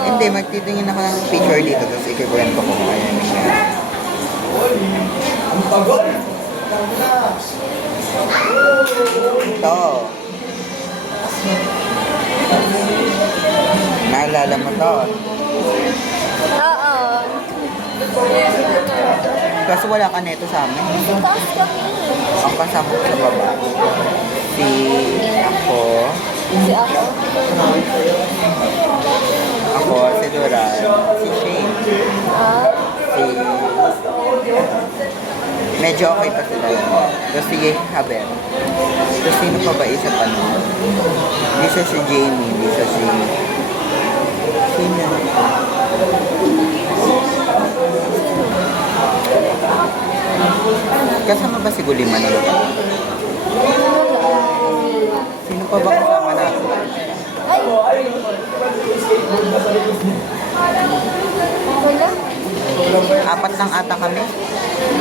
Hindi, magtitingin ako ng picture dito tapos ikikwento ko kung ayan siya. Ito. Naalala mo to? Oo. Kasi wala ka neto sa amin. Taas kami. Ang kasama ko sa baba. Si ako. Si ako. Ako, si Duran. Si Shane. Si... Medyo okay pa sila. Tapos si Haber. Tapos sino pa ba isa pa nun? Hindi siya si Jamie. Hindi siya si... Sino? Kasama ba si Guliman na ba? Sino pa ba kasama natin? Ay! Wala? Apat lang ata kami.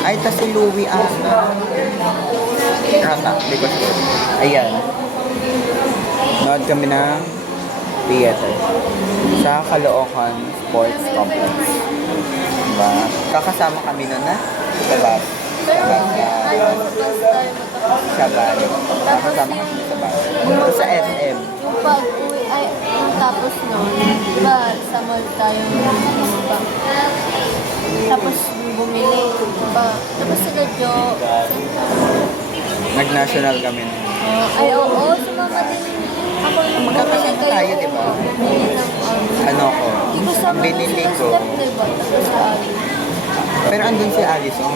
Ay, tas si Louie ata. Rata, because ayan. Nood kami ng theater sa Caloocan Sports Complex. Diba? Kakasama kami nun na sa bus. Pero hindi. Ano, sa bus tayo matapos. Sa bus. Kakasama kami sa bus. Tapos sa SM. Yung pag-uwi, ay, yung tapos nun, diba, sa mall tayo diba? Tapos bumili, diba? Tapos sila Jo, Nag-national kami. ay, oo, sumama din ako nung Magkakasama tayo, diba? Bumili ng, Ano ko? hindi ko sama Ang binili sa ko. step, diba? Tapos sa akin. Pero andun si Alison.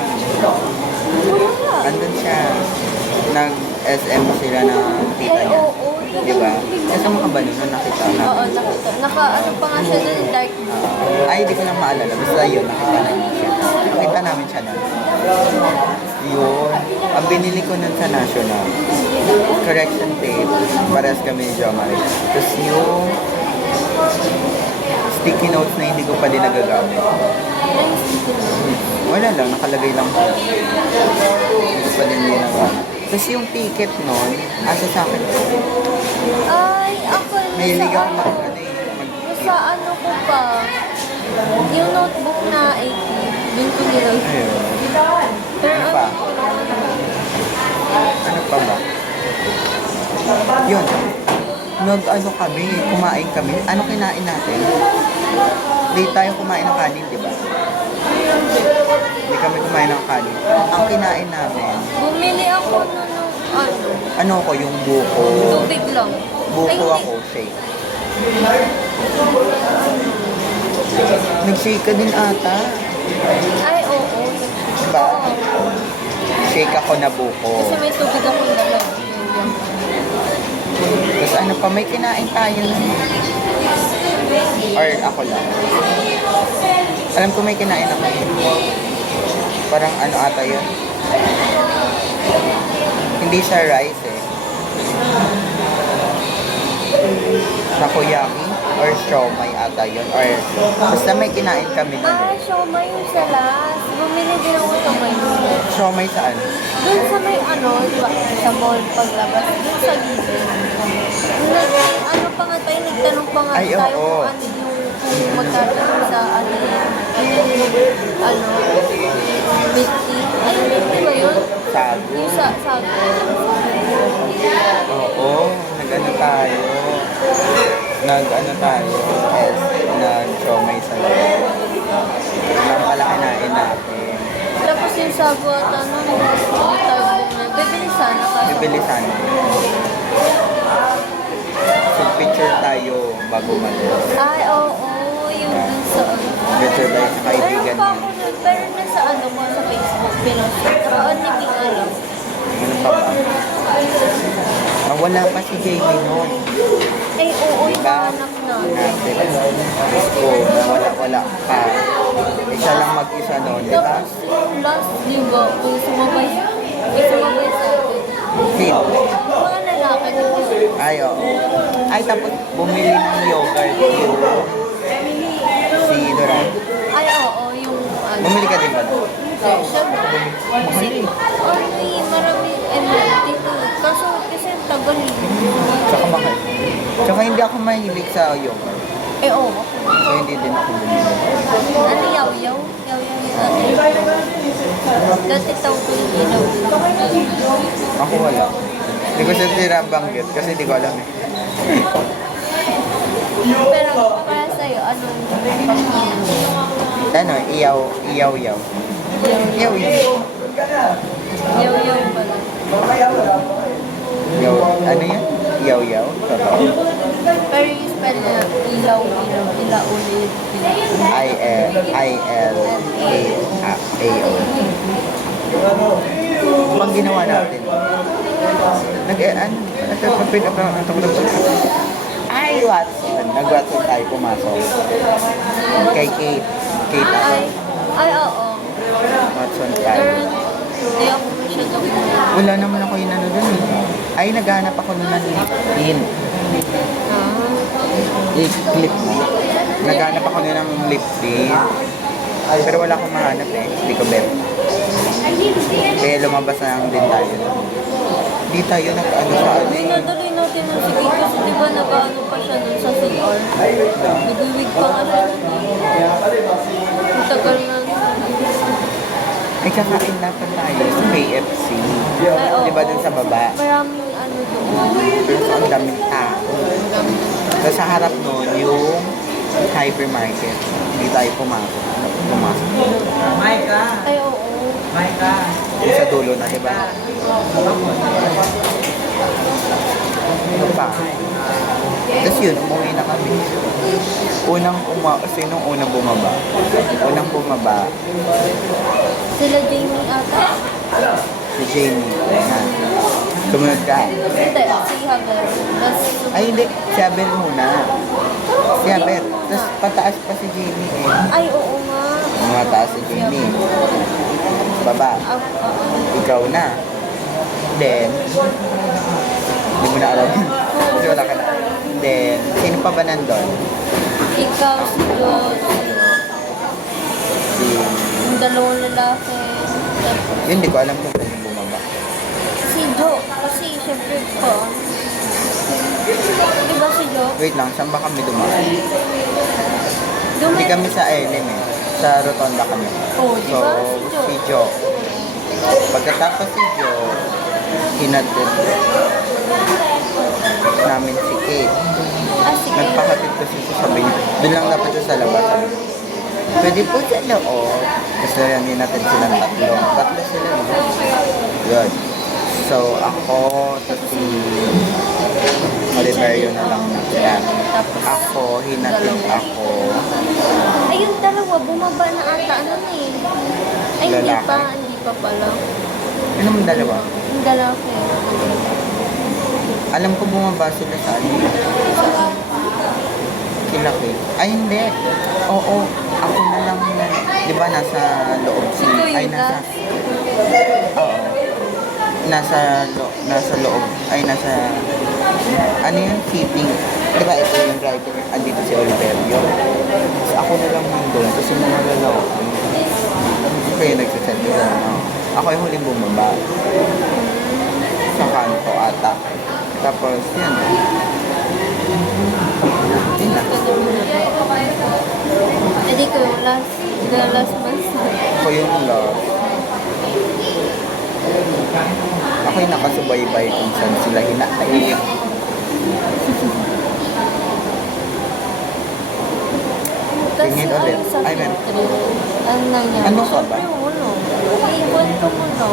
Wala. Andun siya. Nag-SM sila ng tita Ay, niya. oo. Diba? Kasama ka ba nun nung nakita na? Oo, nakita. Ano pa nga siya doon, dark blue. Ay, hindi ko lang maalala. Basta yun, nakita namin siya. Nakita namin siya nun. Yun. Ang binili ko nun sa National. Correction tape. Parehas kami ni Jo Marie. Tapos yung sticky notes na hindi ko pa din nagagamit. Wala lang, nakalagay lang. Hindi ko pa din nagagamit. Tapos yung ticket nun, asa sa akin. Ay, ako rin Mahilig ako sa sa ano ko pa, yung notebook na 80, dun ko nilagay. Ayun. Pero Ano pa? Ano pa ba? Yun. Nag-ano kami, kumain kami. Ano kinain natin? Hindi tayo kumain ng kanin, di ba? Hindi kami kumain ng kanin. Ang kinain namin, bumili ako nun ng ano, ano ko, yung buko. tubig lang. Buko Ay, hindi. ako, shake. Nag-shake ka din ata. Ay, oo. Diba? Shake ako na buko. Kasi may tubig akong dala. Tapos ano pa, may kinain tayo. Or ako lang. Alam ko may kinain ako. Parang ano ata yun. Hindi siya rice eh. Takoyaki or siomay ata yun. Or basta may kinain kami na. Ah, siomay yung sa last. Bumili din ako siomay. Siomay saan? Doon sa may ano, diba, sa mall paglabas, doon sa gilid. Ano pa nga tayo, nagtanong pa nga Ay, tayo oo. kung ano yung, kung magkakaroon sa ano, milk tea. Ano milk tea ba yun? Sago. Yung sa Oo, nag-ano tayo. Nag-ano tayo. Yes, nag-siomay sa loob. Ang pala kinain natin. tapos yung sago at ano, tawag na, bibili sana kasi. Bibili sana. So, picture tayo bago malis. Ay, oo, yung dun sa ano. Picture tayo sa kaibigan Meron pa niya. ako nun, pero nasa ano mo sa Facebook, pinost. Nakaon ni Bing ano. Ano pa ba? Wala pa si Jamie noon. Ay, oo, yung Diba? anak na. Oo, wala pa. Siya lang mag-isa noon, di ba? Tapos yung last, di ba, kung sumabay sa atin. Sino? Mga lalaki, di ba? Ay, oo. Ay, tapos bumili ng yogurt. Tsaka mahal. Tsaka hindi ako mahilig sa yogurt. Eh, oo. So hindi din ako bumili. Ano yaw-yaw? Yaw-yaw yung dati. Dati tawag ko yung ilaw. Ako wala. Hindi ko siya tinabanggit kasi hindi ko alam eh. Pero para sa'yo, anong Ano, iyaw-yaw. Iyaw-yaw. yaw-yaw pala? Yaw, ano yan? Iyaw-yaw? Totoo. Pero yung spell na ilaw-ilaw, ila-ulit. I-L-A-A-O. Pang ginawa natin. Watson. Nag-Watson tayo pumasok. Kay Kate. Kate ako. Ay, oo. Watson Pero tayo. hindi ako masyadong Wala naman ako yung ano dun eh. Ay, naghanap ako nun ng lip-in. Lip mo. Naghanap ako nun ng lip-in. Pero wala akong mahanap eh. Hindi ko bet. Kaya lumabas na lang din tayo. Hindi tayo nag-ano sa ano. Dinadali natin ng sige kasi di ba nag-ano pa siya nun sa CR? Nag-wig pa nga siya nun. Ang tagal na. Ay, kakain dapat tayo sa KFC. Ay, oo. Di ba dun sa baba? Maraming ano doon. Pero sa ang daming tao. Tapos sa harap nun, yung hypermarket. Hindi tayo pumasok. Ay, oo. Yung sa dulo na, di ba? Ano pa? Tapos yun, umuwi na kami. Sinong unang bumaba? Unang bumaba, Sila Jamie ata? si Jamie. Ayan. Sumunod ka. Hindi, si Haber. Tapos, Ay, hindi. Si Abel muna. Si Abel. Tapos pataas pa si Jamie eh. ay, oo nga. Mataas si Jamie. Baba. Ikaw na. Then, hindi mo na alam yun. Kasi wala ka na. Then, sino pa ba nandun? Ikaw, si Diyos. Si... Yung dalawang lalaki. Tapos, Yun, hindi ko alam kung sino bumaba. si Jo. Kasi, syempre ko. Diba si Jo? Wait lang, saan ba kami dumaan? Hindi Dumay. kami sa LM eh. Sa Rotonda kami. Oh, di So, ba si Jo? si Jo. Pagkatapos si Jo, hinatid namin si Kate. Ah, sige. Nagpakatid kasi siya, sabi niya. Doon lang dapat siya sa labas. Sabi niya, pwede po sa loob. Gusto yan din natin silang tatlo. Tatlo sila. No? Yun. So, ako, tapos si Oliverio na lang sila. Tapos, Ako, hinatid ako. ayun, dalawa. Bumaba na ata. Ano na eh. Ay, hindi Lalaki? pa. Hindi pa pala. Ano naman dalawa? Yung lalaki. Alam ko bumaba sila sa ano. Kilaki. Ay, hindi. Oo. Ako na lang na. Di ba nasa loob si... Ito Ay, yun, nasa... Oo. Nasa loob. Ay, nasa... Ano yun? Seating. Di ba ito yung driver? Andito si Oliverio. Tapos ako na lang nandun. Tapos yung mga lalaki. Kaya nagsasalita sa ano. Ako yung huling bumaba. Sa kanto ata. Tapos, yun. Yun na. Hindi ko yung the last month. Ako yung last. Ako yung nakasubaybay kung saan sila hinahay. Kasi Tingin ulit. sa Ay, meron. ang nangyari. Ano ka ba? Siyempre, ulo. Ikwento mo na.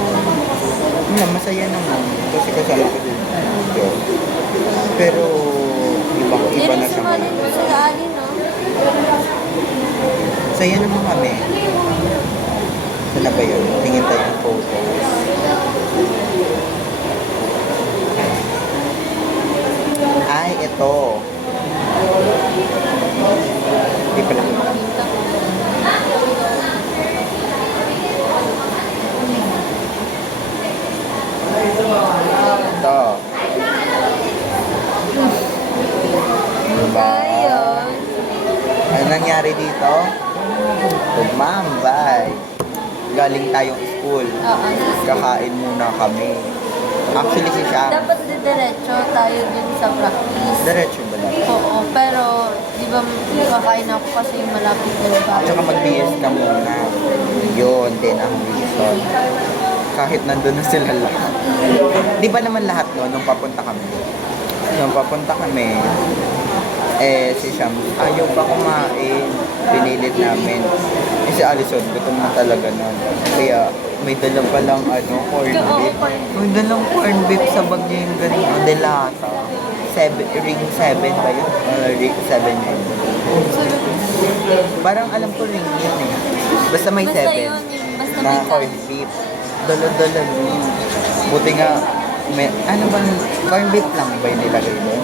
Wala, masaya naman. Kasi kasama ko din. Pero, ibang-iba na siya. Nilisimali mo sila Ali, no? Saya naman kami. Saan na ba yun? Tingin tayo ng photos. Ay, ito. Hindi pala kita. Ito. Diba? Ayun. Ano nangyari dito? Tumambay. Galing tayong school. Oo. Kakain muna kami. Actually si Sham. Dapat diretso tayo dun sa practice. Diretso ba lang? Oo, pero di ba kakain ako kasi malapit na yung bahay. Tsaka mag-BS ka muna. Yun din ang reason. Kahit nandun na sila lahat. Di ba naman lahat no, nung papunta kami? Nung papunta kami, si Sham, ayaw pa kumain. Pinilit namin. Si Alison, gutom na talaga nun. Kaya, may dala palang corned beef. May dalang corned beef sa bag niya yung ganito. Delata. Ring 7 ba yun? Ring 7 yun. Parang alam ko ring yun eh. Basta may 7. Basta yun, basta Na may corned beef. Dala-dala yun. Buti nga, ano bang, corned beef lang ba yung nilagay doon?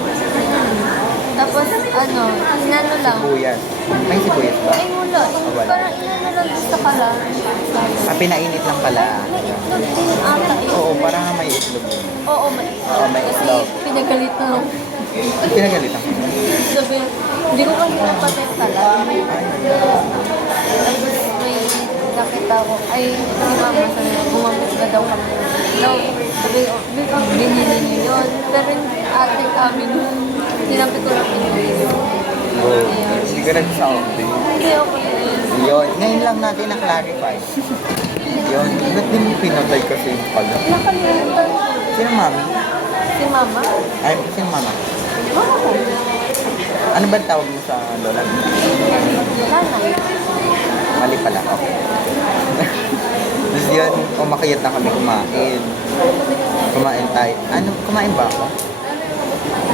Tapos, inano lang. Sibuyas. May sibuyas ba? Ay, wala. Wala. Parang inano lang gusto ka lang. Pinainit lang pala. May itlog din ata eh. Oo, parang nga may itlog. Oo, may Oo, may Kasi itlog. pinagalit na. Pinagalitan ko. Sabi, hindi ko kasi napatay talaga. Tapos may nakita ko, ay, si mama sabi, gumamit na daw kami. No, sabi, binili niyo yun. Pero ate amin, sinabi ko na pinili yun. Hindi ka nagsabi. Hindi ako yun. Yun, ngayon lang natin na-clarify. Yun, ba't din mo pinatay kasi yung pala? Nakalimutan ko. Sino mami? Si mama? Ay, sino mama? Mama ko. Ano ba tawag mo sa lola? Nanay. Mali pala, okay. Tapos yun, umakayat na kami kumain. Kumain tayo. Ano, kumain ba ako?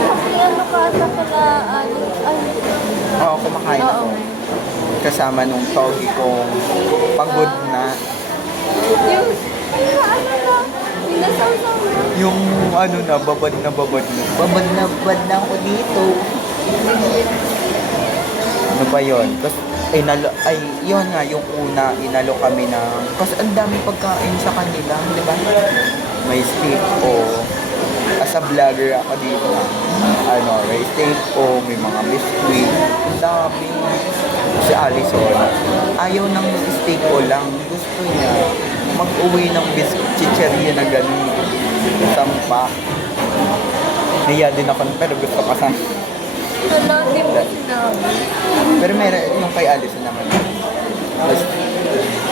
Kasi ano ka sa pala, ay, Oo, kumakain ako. oo. Kasama nung togi kong pagod na. Yung, ano na, pinasaw-saw na. Yung babad na babad na. Babad na babad na ako dito. Ano ba yun? Tapos, yun nga, yung una, inalo kami na, kasi ang dami pagkain sa kanila, di ba? May steak o, as a vlogger ako dito, rice steak o, may mga biscuit, ang dami. Si Alison, ayaw ng steak o lang, gusto niya mag-uwi ng biscuit, chicheria na ganun, sampa. Naiya din ako, pero gusto ko sa Wala, hindi mo sinabi. Pero meron yung kay Alison naman.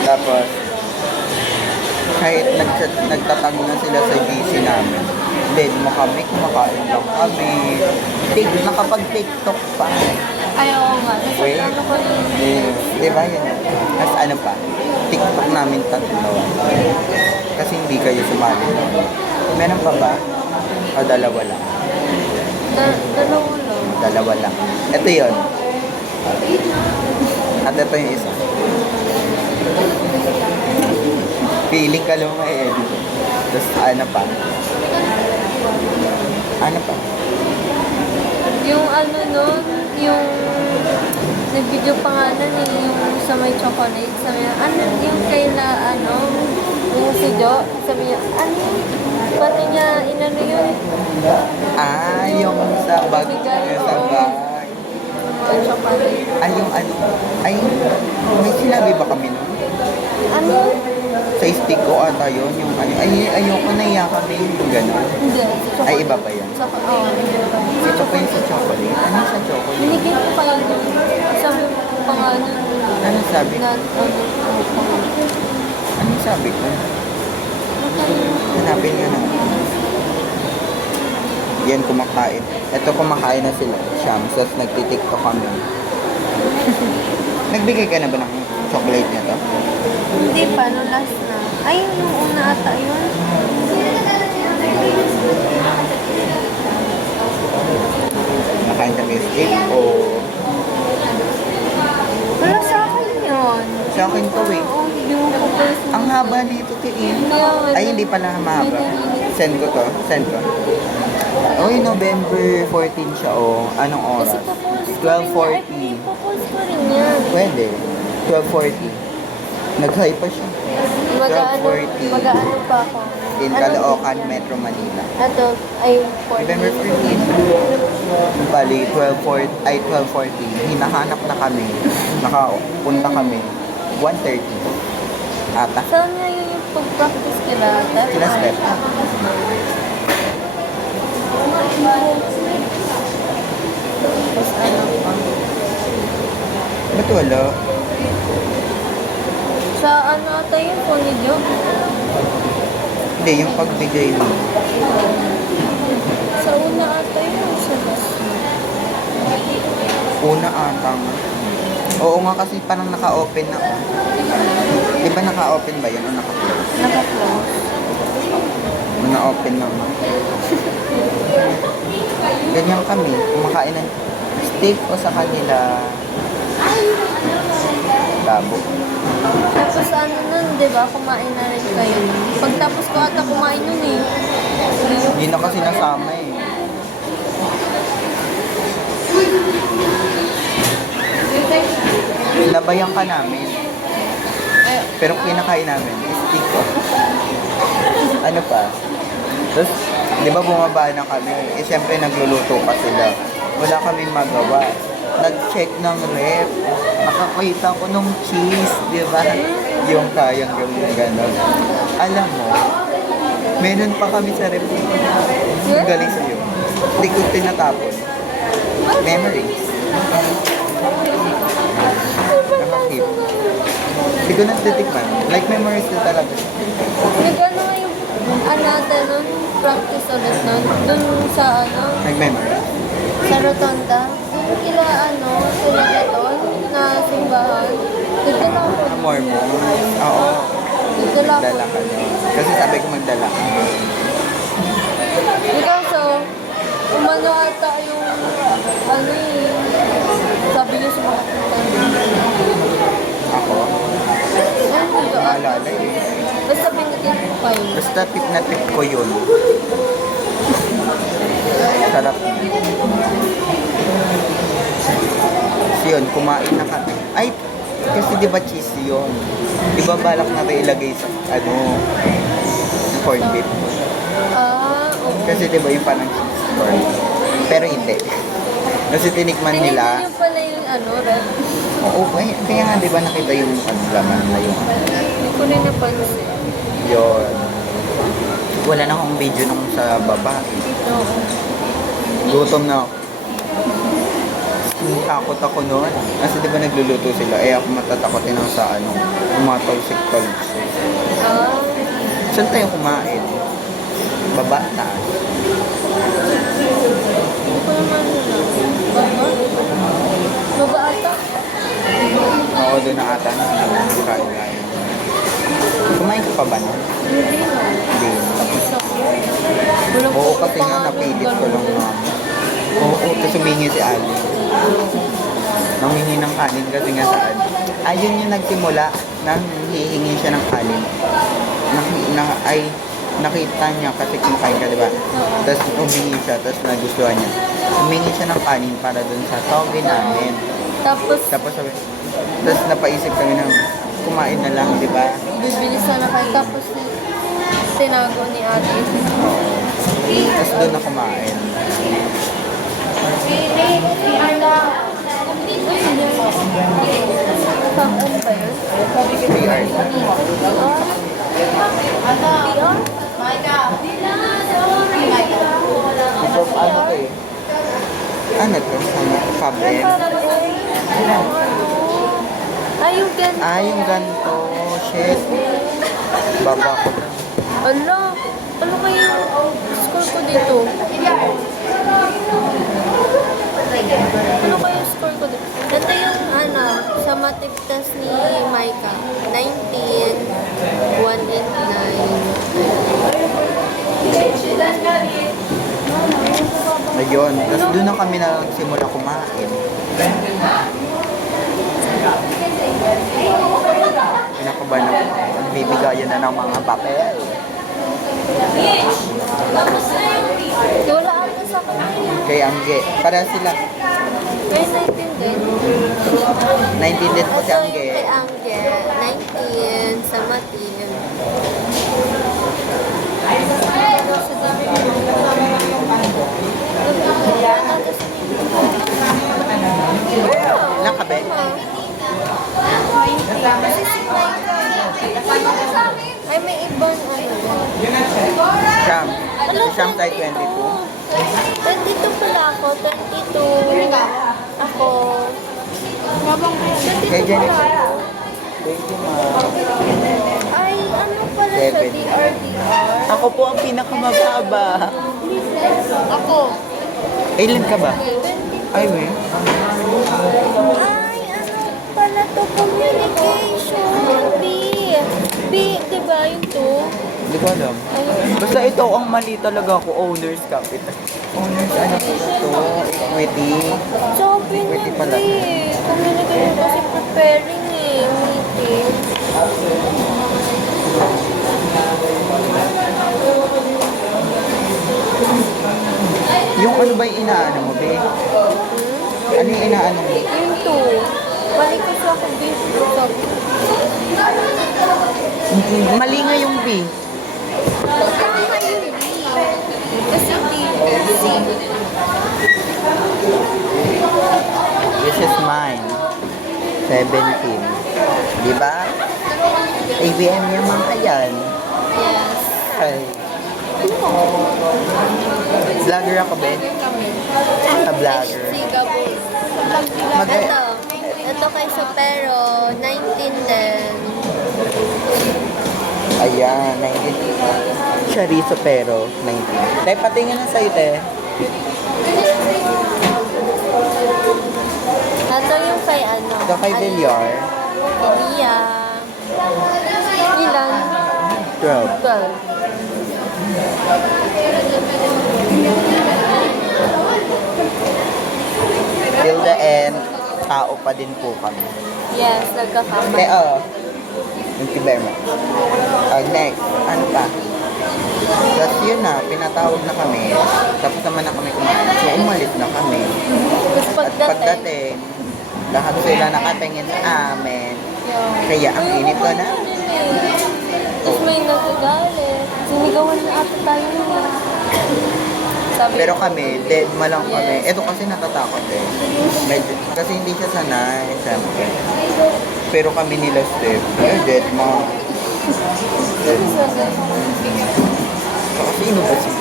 Tapos kahit nagtatag na sila sa GC namin, then mo kami, kumakain lang kami. Nakapag-TikTok pa. Ay, oo nga. Kasi Wait. ano ko yun. Di ba yun? Tapos ano pa? TikTok namin tatlo. Kasi hindi kayo sumali. Meron pa ba? O dalawa lang? Dalawa lang. Dalawa lang. Ito yun. At ito yung isa. Feeling ka lang may edit. Tapos ano pa? Ano pa? Yung yung nag-video pa nga nun eh, yung sa may chocolate, sabi niya, yung kaila, yung si Jo, sabi niya, pati niya, inano yun, Yung sa bag. Bigay, Yung sa oo. bag. yung chocolate. May sinabi ba kami nun? Ano? Sa stick ko ata yun. Yung ayoko na iya kami. Yung gano'n. Hindi. Ay, iba pa yan. Oo. Ito pa yung sa chocolate. Ano yung sa chocolate? Binigay ko pa yun. Sabi ko pa nga nun. Ano sabi? Na, Ano sabi ko? Hanapin nga na. Yan, kumakain. Ito, kumakain na sila. Shams, tapos nagtitiktok kami. Nagbigay ka na ba ng chocolate niya to? Hindi pa, no last na. Ay, yung una ata yun. Nakain kami steak o... Wala sa akin yun. Sa akin to eh. Oo, yung pupus. Ang haba nito, tiin. Ay, hindi pala mahaba. Send ko to. Send ko. Uy, November 14 siya, oh. Anong Kasi oras? pupus 12:40. Pupus ko rin yan. Pwede. 12:40. Nag-high pa siya. Mag-ano pa ako. In Caloocan, Metro Manila. Ito, ay, 14. November 14. Bali, 12:40. Hinahanap na kami. Nakapunta kami. 1:30. Ata. Saan nga yung pag-practice kila? Sila step. Tapos ano pa? Ba't wala? Sa ano ata yung phone ni Jo? Hindi, yung pagbigay mo. Sa una ata yun. Sa last. Una ata nga. Oo nga kasi parang naka-open na. Di ba naka-open ba yun o naka-close? Naka-close. Na-open naman. Ganyan kami. Kumakain ng steak o sa kanila. Labo. Tapos ano nun, di ba? Kumain na rin kayo nun. Pagtapos ko ata kumain nun eh. Hindi na kasi nasama eh. Nabayan ka namin. Eh, Pero kinakain namin, steak ko. Ano pa? Tapos, di ba bumaba na kami? Eh, siyempre nagluluto pa sila. Wala kaming magawa. Nag-check ng ref. Nakakita ko nung cheese, di ba? Yung kayang gawin gano'n. Alam mo, meron pa kami sa ref. Ang galing sa'yo. Hindi ko tinatapon. Memories. Nakakip. Hindi ko natitikman. Like memories na talaga. nag-ano nga yung ano natin nun, practice ulit nun. Dun sa ano, Nag-memory. sa Rotonda. Dun kila ano, sila Leton na simbahan. Dito lang ako. Mormon. Oo. Dito lang ako. Dala ka no? Kasi sabi ko magdala ka. Ikaw so, umano ata yung ano eh. Sabi niyo sa mga Ako. ano, Maalala eh. basta pinitin ko kayo. Basta tip na tip ko yun. Sarap. Kasi yun, kumain na kami. Ay, kasi di ba cheese yun? Di ba balak natin ilagay sa, ano, corned beef? Ah, oo. Kasi di ba yung parang cheese corn? Pero hindi. Kasi tinikman Tingnan nila. niyo pala yung ano, red. Oo, kaya nga di ba nakita yung laman na yung Hindi ko rin napansin. yun. Wala na akong video nung sa baba. Oo. Gutom na ako. Takot ako noon. Kasi di ba nagluluto sila? Eh ako matatakotin ako sa ano, umatalsik-talsik. Ah, Saan tayo kumain? Baba, taas. hindi ko naman alam. Baba? Baba ata? Oo, doon na ata na kain. Kumain ka pa ba na? Hindi na. Hindi. Tapos ako. Walang Oo, puso kasi pa nga nga napilit nung ko lang ganun. nga. Oo, tapos humingi si Ali. Nanghingi ng kanin kasi nga saan. Ayun yung nagsimula nang hihingi siya ng kanin. Nakita niya kasi kumakain ka, di ba? Tapos humingi siya, tapos nagustuhan niya. Humingi siya ng kanin para dun sa toge namin. Tapos, Tapos napaisip kami na kumain na lang, di ba? bibili sana kayo. Tapos, tinago ni ate. Tapos doon na kumain. Saan ba yun? PR. Ito, ano to eh? Ano to? Ano? Fabric? Ay, yung ganito. Yung ganito. Shit. Baba ko. Ala, ano kaya yung score ko dito? Ano kaya yung score ko dito? Ito yung ano, sa math test ni Micah. 19, 189. Ayun. Tapos doon na kami na simula kumain. Pinakabahan na bibigayan na ng mga papel. Wala ata sa akin. Kay Angge. Para sila. May 19 din. 19 din po si Ito yung Angge. kay Angge. 19 sa matin. Nakabe. Ay, may ibang ano. Siyam. Ano, Si Siyam tayo 22. 22 pala ako, 22. Ako. Kay 22 Jennifer. pala ako. 20 ma. Ay, ano pala sa Seven. DRDR? Ako po ang pinakamababa. Ako. Ilan ka ba? Ay, we. Ay, ano pala to? Communication. B. B, di ba yung 2? Hindi ko alam. Basta ito ang mali talaga ako, owner's capital. Owner's ano po ito? Equity. Sabi na Pwede pala. B. Communication kasi preparing meeting. Yung ano ba yung inaano mo, be? Ano yung inaano mo? Yung 2. Mali ko sa ako B. Mali nga yung B. Tama yung B. Kasi D. C. This is mine. 17. Di ba? ABM yung mga yan. Yes. Ay. Vlogger ako, be? A vlogger. Sigabos. Ito kay Supero, 19 din. Ayan, 19. Chorizo pero 19. Tay, patingin na sa'yo, te. Ito yung kay ano? Ito kay Villar. Elia. Ilan? 12. 12. Till the end, tao pa din po kami. Yes, nagkakama. Kaya, thank you very much. Next, ano pa? Tapos yun na, pinatawag na kami. Tapos naman na kami kumain. So, umalis na kami. Tapos At pagdating, lahat sila nakatingin sa amin. Kaya ang init ko na. Tapos may nagagalit. Sinigawan na ata tayo nila. Sabi Pero kami, dead ma lang kami. Ito kasi natatakot eh. Medyo, kasi hindi siya sanay, siyempre. Pero kami nila Steph, dead ma. Dead ma. So, sino ba siya?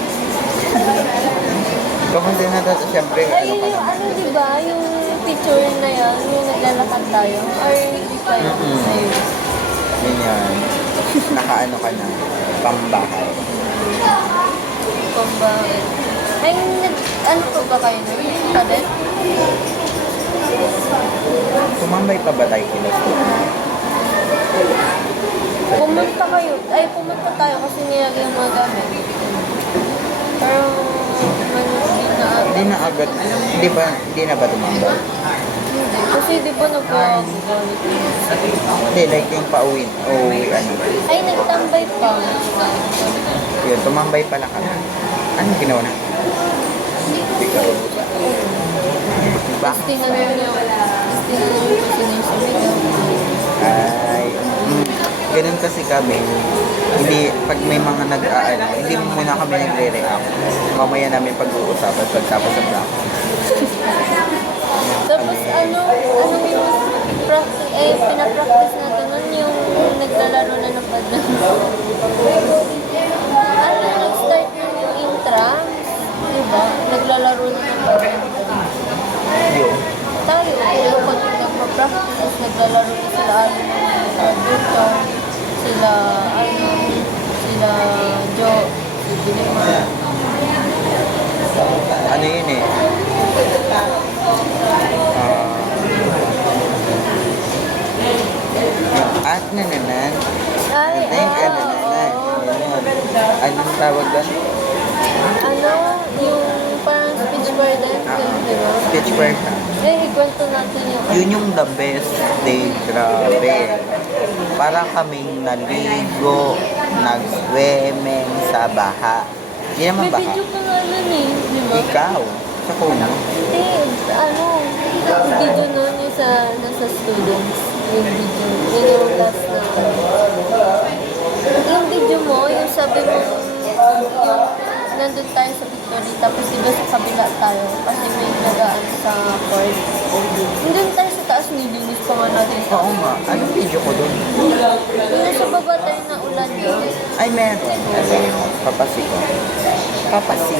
So, kasi natatakot, siyempre, Ay, ano ka yung naman. ano diba, yung picture na yan, yung naglalakad tayo. Or hindi pa yun. Ayun. Ganyan. Nakaano ka na, pambahay. Pamba. Ay, ano pa ba kayo nun? Palit? Tumambay pa ba tayo kila Steph? Pumunta kayo. Ay, pumunta tayo kasi nilagay yung mga gamit. Pero, hindi na ata. Hindi na agad, hindi na ba tumambay? Hindi. Kasi di ba nag-gamit? Hindi, like yung pauwi, ano. Ay, nagtambay pa. Yun, tumambay pala kami. Ano ginawa na? Ikaw. Tapos tinanong niyo kung sino yung sumigaw. Ay, ganun kasi kami. Hindi, pag may mga nag-aano, hindi muna kami nagre-react. Mamaya namin pag-uusapan pagtapos sa vlog. Tapos ano yung pinapractice natin nun yung naglalaro na ng padlang. Ano nag-start yung intrams? Diba? Naglalaro na ng padlang. Yun. Tayo, yung pag nagpa-practice, naglalaro na sila dito, sila Joe, si Dilima. Ano yun eh? At nananan. Ay, Anong tawag doon? ano, yung parang speech burden, di ba? Stitch person. Eh, ikwento natin yung Yun yung the best day, grabe. Parang kaming naligo, nag-swimming sa baha. Hindi naman may baha. video pa nga nun eh, di ba? Ikaw, sa phone mo. Hindi, ano, yung video nun yung nasa students, yung video, yun yung last na, yung video mo, yung sabi mo, nandun tayo sa Victory, tapos diba sa kabila tayo, kasi may nagaan sa court. Nandun tayo sa taas, nilinis pa nga natin. Oo nga, anong video ko doon? Yung nasa baba tayo na ulan yun. Ay, meron. Ay, papasiko. Papasi.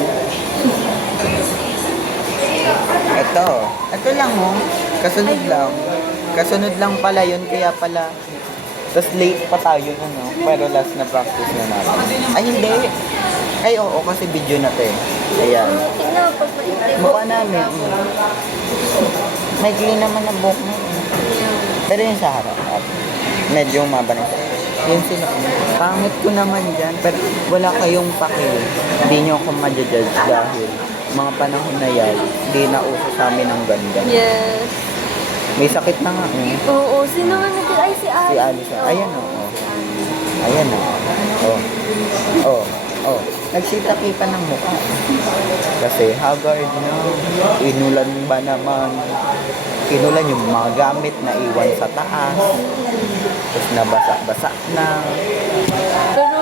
Ito lang oh. Kasunod lang. Kasunod lang pala yun, kaya pala. Tapos late pa tayo ano, pero last na practice na natin. Ay, hindi. Ay, oo, kasi video na to eh. Ayan. Tingnan, pag maintay. Mukha namin. May clean naman ang buhok mo. Pero yung sa harap, medyo mabanis. Yun sila. Pangit ko naman dyan, pero wala kayong pake. Hindi nyo ako ma-judge dahil mga panahon na yan, hindi na uso sa amin ang ganda. Yes. May sakit na nga eh. Oo, sino nga nag- Ay, si Alice. Si Alice. Ayan o. Ayan o. Oh. Oh. Nagsita-kita ng mukha. Kasi haggard na. Inulan ba naman? Inulan yung mga gamit na iwan sa taas. Tapos nabasa-basa na. Pero,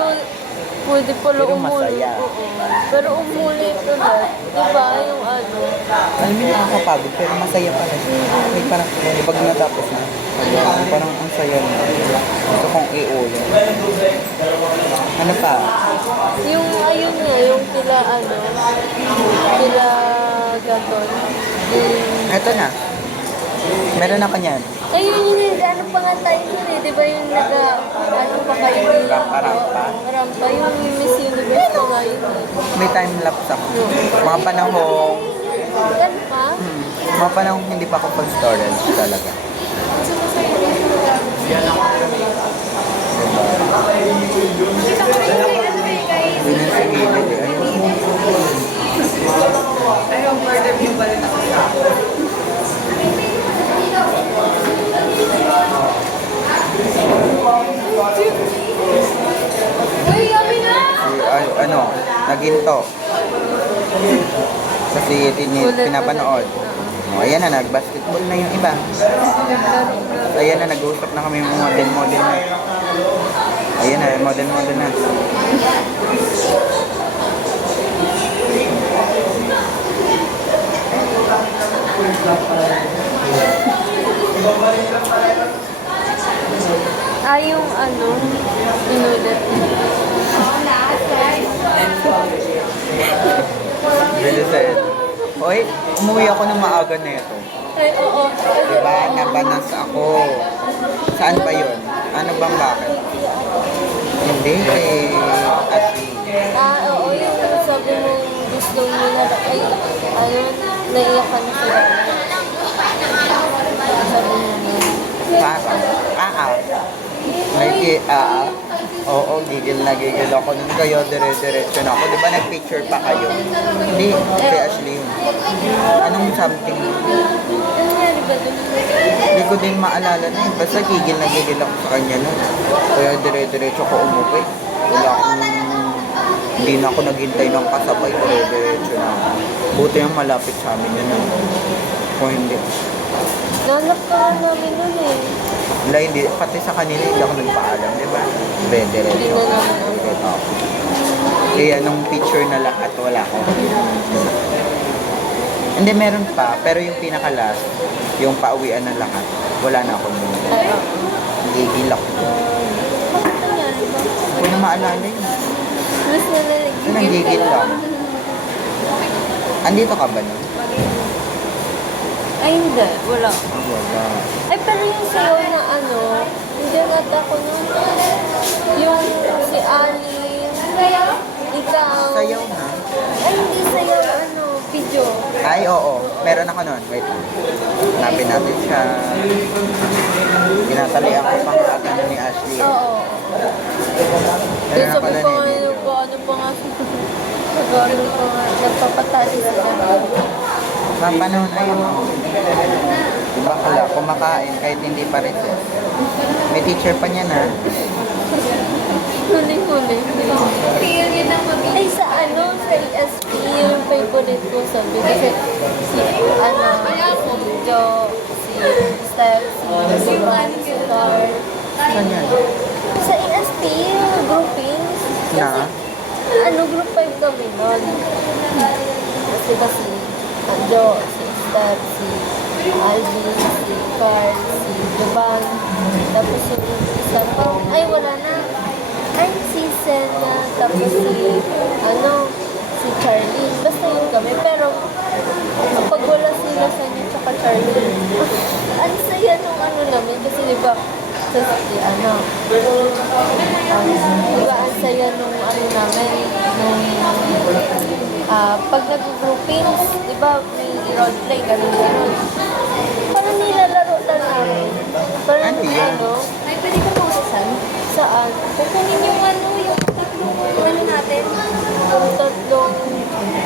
pwede pala Pero umulit. masaya. Oo. Pero umulit ulit. Diba, yung ano. Alam mo, nakakapagod pero masaya pa rin. May parang, pag natapos na, parang ang saya na. Gusto kong iulit. Ano pa? Yung, ayun nga, yung kila, ano, kila Gaton. Ito na. Meron ako niyan. Ayun yun, ano pa nga tayo yun eh. Diba yung ano pa kayo yun? Rampa-rampa. Rampa, yung Miss Universe pa nga yun eh. May time lapse ako. Mga panahong, Ganun pa? mga panahong hindi pa ako pag-storage talaga. Yun ang sa gilid eh. Ano, naginto. Kasi pinapanood. Oh, ayan na, nag-basketball na yung iba. Ayan na, nag-uusap na kami yung model-model na. Ayan na, model-model na. Yung ano, inulit. Really sad. Hoy, umuwi ako ng maaga na ito. Ay, oo. Diba, nabanas ako. Saan ba yun? Ano bang bakit? Hindi, Ashley. Oo, yung sabi mo gusto mo na, ay, ayun, naiyakan sila. Sabi mo na. Parang, oo, gigil na gigil ako nun kayo, dire-diretso na ako. Di ba nag-picture pa kayo? Hindi, si Ashley yun. Anong something? Ano nangyari ba dun? Hindi ko din maalala na yun. Basta gigil na gigil ako sa kanya nun. Kaya dire-diretso ko umuwi. Wala akong, hindi na ako naghintay ng kasabay, dire-diretso na ako. Buti yung malapit sa amin yun. Kung hindi. Nanap ka nga namin nun eh. Wala, hindi. Pati sa kanila, hindi ako nagpaalam, di ba? Dire-diretso. Hindi na namin Ito. Kaya nung picture na lahat, wala ko. Hindi, meron pa. Pero yung pinaka-last, yung pauwian ng lahat, wala na ako nun. Ay, oo. Gigil ako. Bakit nangyari ba? Hindi ko na maalala yun. Mas na Nanggigil lang. Andito ka ba nun? Ay, hindi. Wala. Wala. Ay, pero yung sayo na ano, hindi nata ko nun. Yung si Alin, ikaw. Sayaw na. Ay, hindi sayo, ano, video. Ay, oo. Meron ako nun. Wait lang. Hanapin natin siya. Tinatalian ko pang agad ni Ashley. Oo. Meron Yung ako sabi nun ko eh, nga, video. ano pa nga, nag-ano pa nga, nagpapatali sila. Papanahon ayun. Diba kala, kumakain kahit hindi pa rin. May teacher pa niya na. Huli-huli. Ay, sa ano, sa ESP, yung favorite ko sabi. Kasi si, ano, si Jo, si Steph, si Juan, si Car. Saan yan? Sa ESP, yung groupings. Na? Ano, group 5 kami nun. Kasi Jo, si Steph, si Alvin, si Carl, si Jovan. Tapos yung isa pa, ay wala na. Ay, si Senna, tapos si, ano, si si Charlene. Basta yun kami. Pero, pag wala sila sa inyo tsaka Charlene, ang saya nung ano namin. Kasi diba, sa ano, diba ang saya nung ano namin, nung pag nag-groupings, diba may roleplay, ganun. Parang nilalaro lang namin. Parang Ano yan? ano, Ay, pwede ko pausasan? saan? Kukunin yung ano, yung tatlong ano natin. Yung tatlong,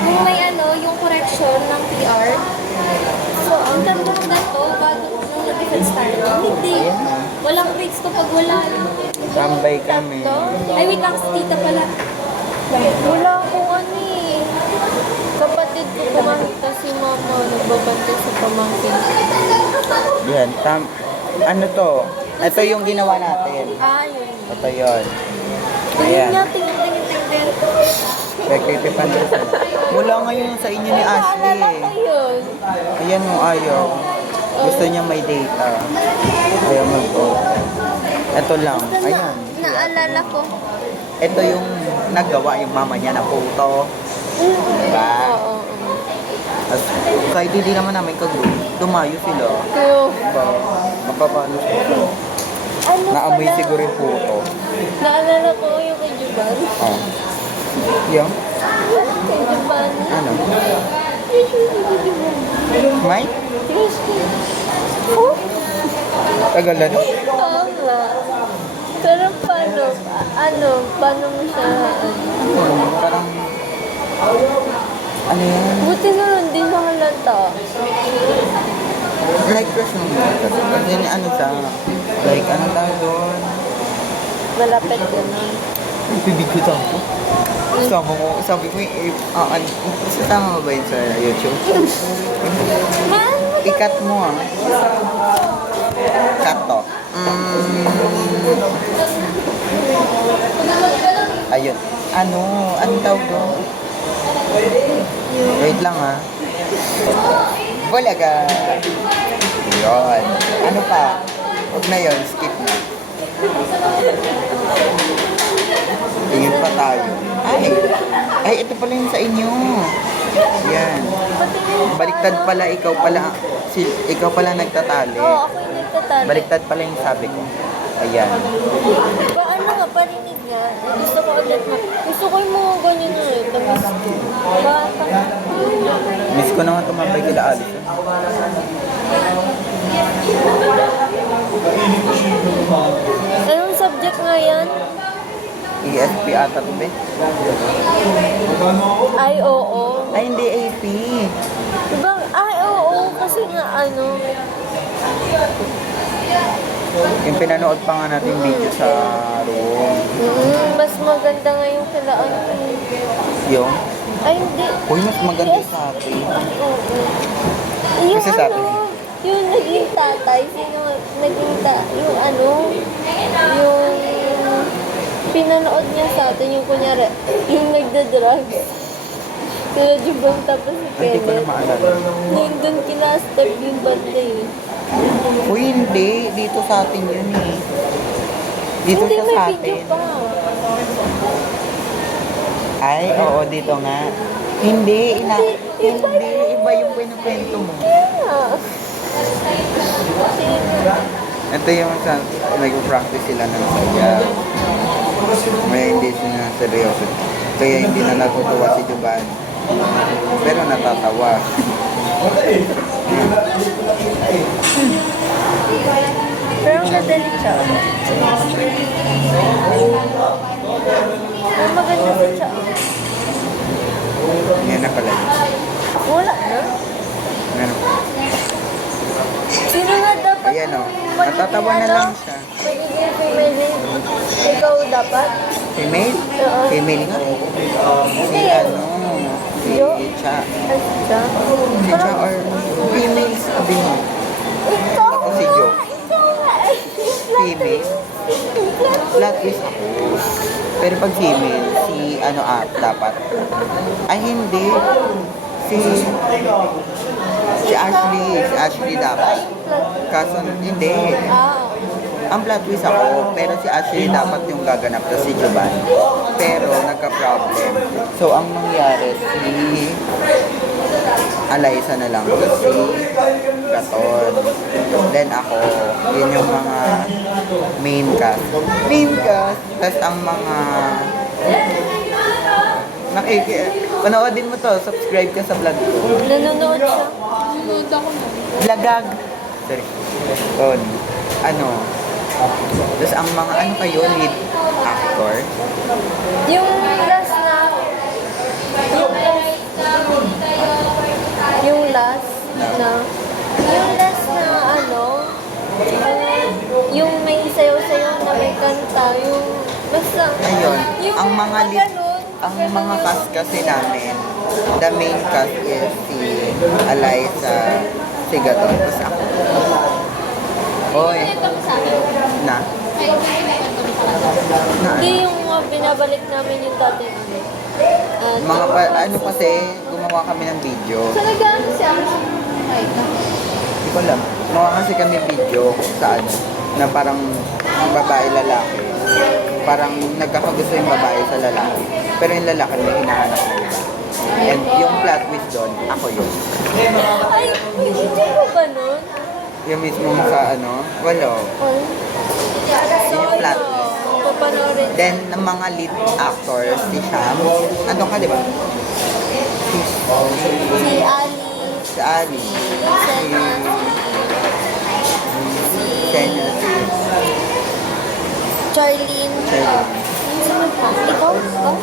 Yung may ano, yung correction ng PR. so Ang tatlong na to, bago nung nag-defense tayo. Hindi. Walang breaks to pag wala. Tambay kami. Ay, wait lang, si tita pala. wala akong ano eh. Kapatid ko kumahita si mama, nagbabantay sa pamangkin. Yan, ano to? Ito yung ginawa natin. Yun. Ito yun. Tingin niya, Ayan. tingin. Nagtitipan din sila. Mula ngayon sa inyo ni Naalala ko Ashley. yun. Ayan mo, ayaw. Gusto niya may data. Ayaw mag-go. Ito lang. Ayan. Naalala ko. Ito yung nagawa yung mama niya na photo. Diba? Oo. As, kahit hindi naman namin kagul, dumayo sila. Pero, Diba? Mapapano sila. ano Naamoy pala? siguro yung photo. Naalala ko yung kay Juban. Oh. Yung? Kay Juban. Ano? May? Oh, Tagalan? tama. Pero paano mo siya, Parang... Ano yan? buti na lang din mahalata. Like crush mo ba? Kasi ano siya? Like ano tawag doon? Malapit ganun. Bibig ko ako. Sabi ko tama ba yun sa YouTube? Ikat mo Cut to. Ayun. Anong tawag doon? Wait lang Wala ka. Yun. Ano pa? Huwag na yun. Skip na. Tingin pa tayo. Ay, ito pala yung sa inyo. Yan. Baliktad pala, ikaw pala nagtatali. Oo, ako yung nagtatali. Baliktad pala yung sabi ko. Ayan. Paano nga, parinig nga. Gusto ko ulit gusto ko yung mga ganyan na eh. Tamis ko. Miss ko naman tumambay kila Alice. Anong subject nga yan? ESP ata to be. Ay, oo. Ay, hindi AP. Diba? Ay, oo. Kasi nga, ano. Yung pinanood pa nga natin video sa room. Mas maganda nga yung kilaan. Yung? Ay, hindi. Uy, mas maganda sa atin. Oo. Yung Kasi sa atin. yung naging tatay, yung yung pinanood niya sa atin, yung kunyari, yung nagda-drugs. Kaya Jubang tapos si Hindi ko na Kenneth. maalala. Doon kina-step yung bantay. Uy, hindi. Dito sa atin yun eh. Dito Hindi, siya may sa video atin. pa. Ay, oo, dito nga. Hindi, hindi. Iba yung pinukwento mo. Yeah. Ito yung sa, nag-practice sila ng saya. May hindi sila seryoso. Kaya hindi na natutuwa si Juban. Pero natatawa. Pero ang gadali siya. Pero maganda si siya. Yan na pala. Wala na. Meron pa. Sino nga dapat Ayan o. yung Natatawa na lang siya. magiging female lead? Ikaw dapat? Female? Oo. Female nga. Si ano? Si Cha. Ay, siya? Si Cha or female sabi mo. Ikaw Ako si Jo. Ikaw nga. Female. Flat list ako. Pero pag female, si ano dapat. Ay hindi. Si Ashley. Si Ashley dapat. Kaso hindi. Ah. Ang plot twist ako, pero si Ashley dapat yung gaganap na si Jovan. Pero nagka-problem. So, ang nangyari, si Alaysa na lang. Si Gaton. Then ako, yun yung mga main cast. Main cast. Tapos ang mga panoodin mo to, subscribe ka sa vlog ko. Nanonood siya. Nanonood ako na. Lagag. Sorry. Yun. Ano. Tapos ang mga ano kayo, lead actor. Yung last na... Yung last na... Yung last na ano... Yung may sayaw-sayaw na may kanta. Yung... Basta... Ayun. Yung Ang mga lead... ganun. Ang mga cast kasi namin, the main cast is si Alaysa, si Gaton, tapos ako. Oy. Ito mo sa akin. Na? Ay, ito mo sa akin. Na? Hindi yung binabalik namin yung dati. Mga ano kasi, gumawa kami ng video. So, nag-ano siya? Ay, Hindi ko alam. Gumawa kasi kami video sa ano, na parang babae-lalaki. Parang nagkakagusto yung babae sa lalaki. Pero yung lalaki may hinahanap na iba. And yung plot twist doon, ako yun. Ay, hindi ko ba nun? Yung mismo sa ano, walo. Ay. So, Yung plot ano, twist. papanoorin. Then, ng mga lead actors, si Sham, andun ka, di ba? Si Ali, Si Ali, Sena, si Senya, si Charlene. Charlene. Sino pa? Ikaw? Ikaw?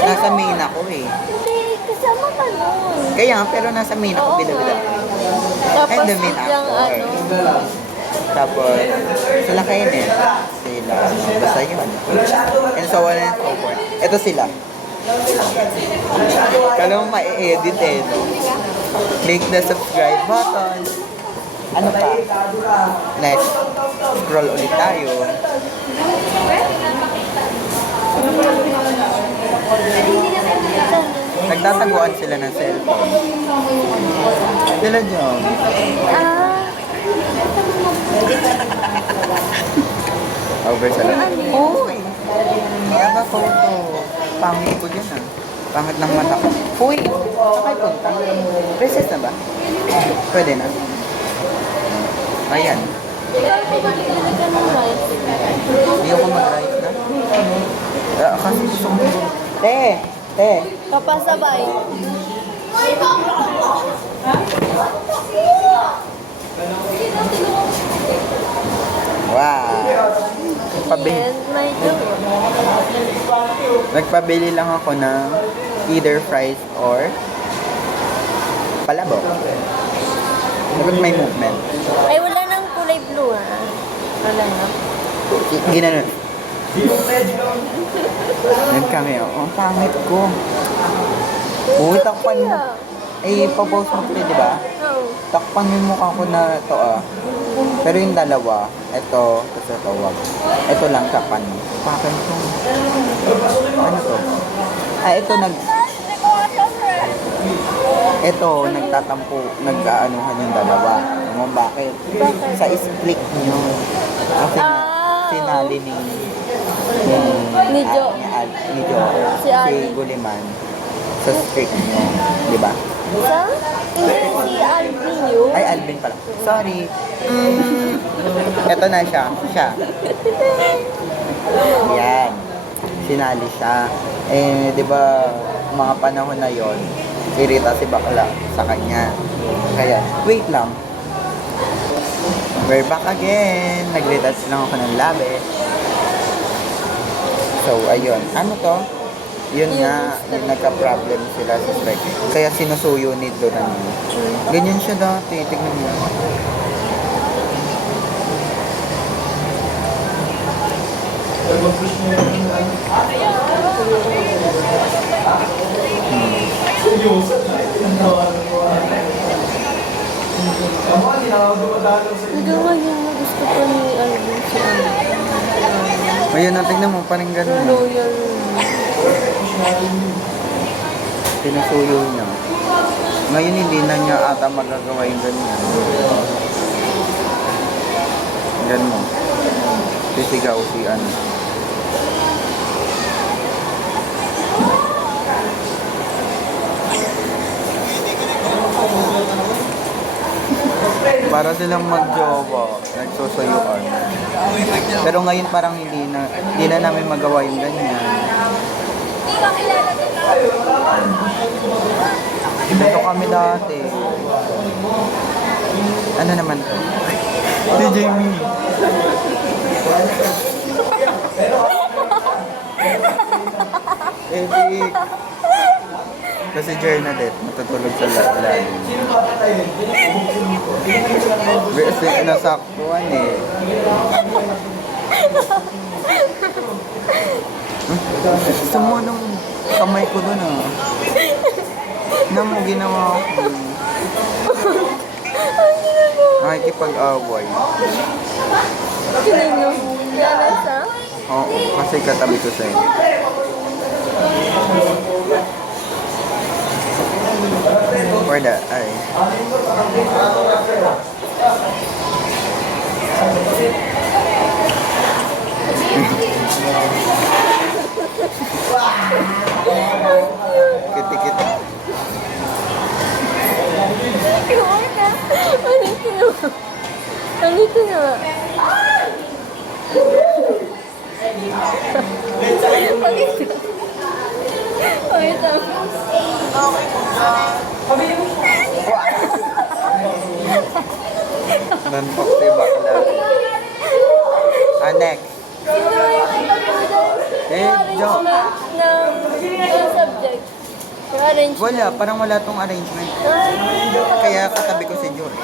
Nasa main ako eh. Hindi, kasama ka nun. Kaya nga, pero nasa main ako, Oo bila-bila. Tapos And the main biglang actor. ano, Tapos, sila kayo eh. Sila, basta yun. And so on and so forth. Ito sila. Kala mo ma-edit eh, no? Click the subscribe button. Ano pa? Next, scroll ulit tayo. Nagtataguan sila ng cellphone. Sila dyan. ah, Over sa lang. ano? Uy! Yaba photo. Pangit ko dyan ah. Pangit ng mata ko. Uy! Sakay punta. Recess na ba? Pwede na. Ayan. Ikaw ko ba bibili ka ng rice? Hindi ako mag-rice na. Kasi gusto ko. Te! Te! Papasabay. Wow! Pabili. And my joke. Nagpabili lang ako ng either fries or palabok. Look at my movement. Ay, wala nang kulay blue ah. Wala na. Ginanon. Yan kami, oh. Ang pangit ko. Uy, takpan mo. Eh, papost mo ito, di ba? Oo. Takpan mo yung mukha ko na ito, ah. Pero yung dalawa, ito, tapos ito, wag. Ito lang, takpan mo. Pakin ko. Ano to? Ah, ito, ito, nagtatampo, nag-aanuhan yung dalawa. Alam mo bakit? Sa split nyo. Kasi sinali ni Ni Jo. Ni Jo. Si Ali. Guliman. Sa streak nyo. Di ba? Sa? Hindi si Alvin yun. Ay, Alvin pala. Sorry. Ito na siya. Siya. Yan. Sinali siya. Eh, di ba, mga panahon na yon, irita si bakla sa kanya. Kaya, wait lang. We're back again. Nag-retouch lang ako ng labi. So, ayun. Ano to? Yun nga, yung nagka-problem sila sa strike. Kaya sinusuyo ni Doran. Ganyan siya dati. Tignan mo. Hanggang ngayon na gusto pa ni Alvin si Alvin. Ayun, tignan mo. Parang ganun. Loyal. Sinusuyo niya. Ngayon hindi na niya ata magagawa yung ganyan. Ganun mo. Sisigaw si ano. Para silang mag-jowa, nagsusuyuan. Pero ngayon parang hindi na namin magawa yung ganyan. Dito kami dati. Ano naman to? Si Jamie. Edik. Kasi Jernadette, matutulog sa lalim. Kasi nasaktuan eh. Gusto mo nung kamay ko dun ah. Na mo ginawa ko. Nakikipag-away. Kinino? Yana sa? Oo, kasi katabi ko sa inyo. For the ay. Kiti-kiti. Ano na? Ano na? Wait lang. Nantok si bakla. Next. Sino yung Joke. ng subject? Yung arrangement? Wala, parang wala tong arrangement. Kaya katabi ko si Joy.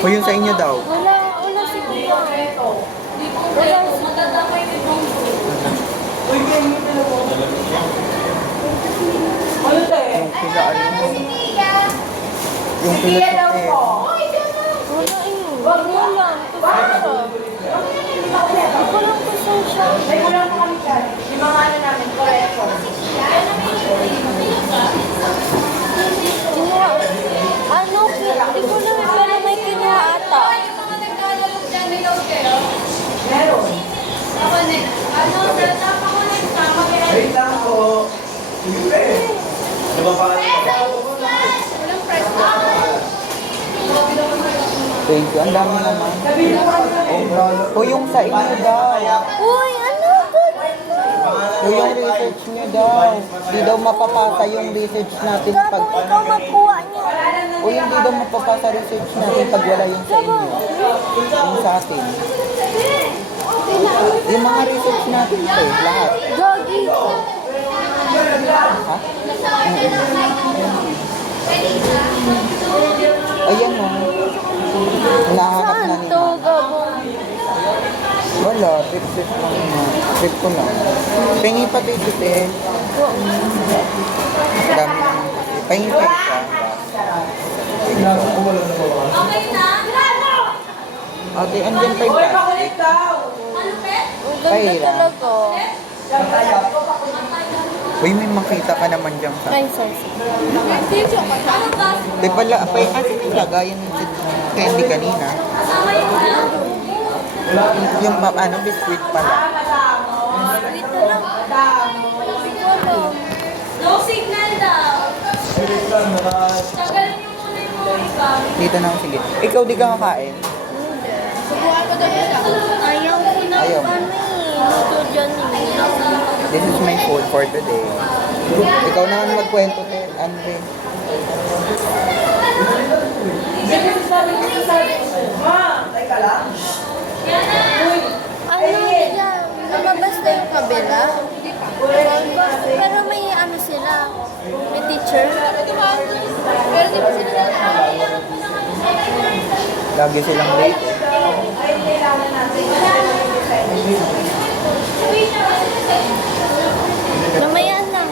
O yung sa inyo daw. Wala si Kuya. Wala si Yung pila ano. Yung pila sa Wala eh. Wala. Hindi ko lang pasensya. Kinuha. Ano? Hindi ko lang pero may kinuha ata. Wait lang po. Sige. Ano ba pangalan mo? Thank you. Ang dami naman. O yung sa inyo daw. Uy, ano? O yung research nyo daw. Di daw mapapasa yung research natin pag... Gabong ikaw magkuha niya. O yung di daw mapapasa research natin pag wala yung sa inyo. Yung sa atin. Yung mga research natin ito, lahat. Gagi. Ha? Ayan o. Nahanap na Saan nila. to, Gabong? Wala, trip lang na. Trip ko lang. Pengi pati si Ted. Dami naman kasi. Pengi pa isa. Ate, andyan pa yung plastic. Ang ganda talaga. Uy, may makita ka naman dyan sa... Ay, sorry. Di pala, pay, ate may lagayan yung si candy kanina. Yung ano, biskuit pala. Dito lang. Wala. No signal daw. Tagalin niyo muna yung mga iba. Dito na ako, sige. Ikaw di ka kakain? Subukan ko daw siya. Ayaw ko na Ayaw. ano eh. Luto dyan eh. This is my food for today. Ikaw naman magkwento, Ted. Andre. Ano yan? Lumabas na yung kabila? Pero may ano sila. May teacher. Pero di ba sila Lagi silang late. mamaya na.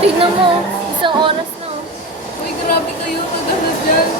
Tignan mo. Isang oras na. Uy, grabe kayo. Maganda dyan.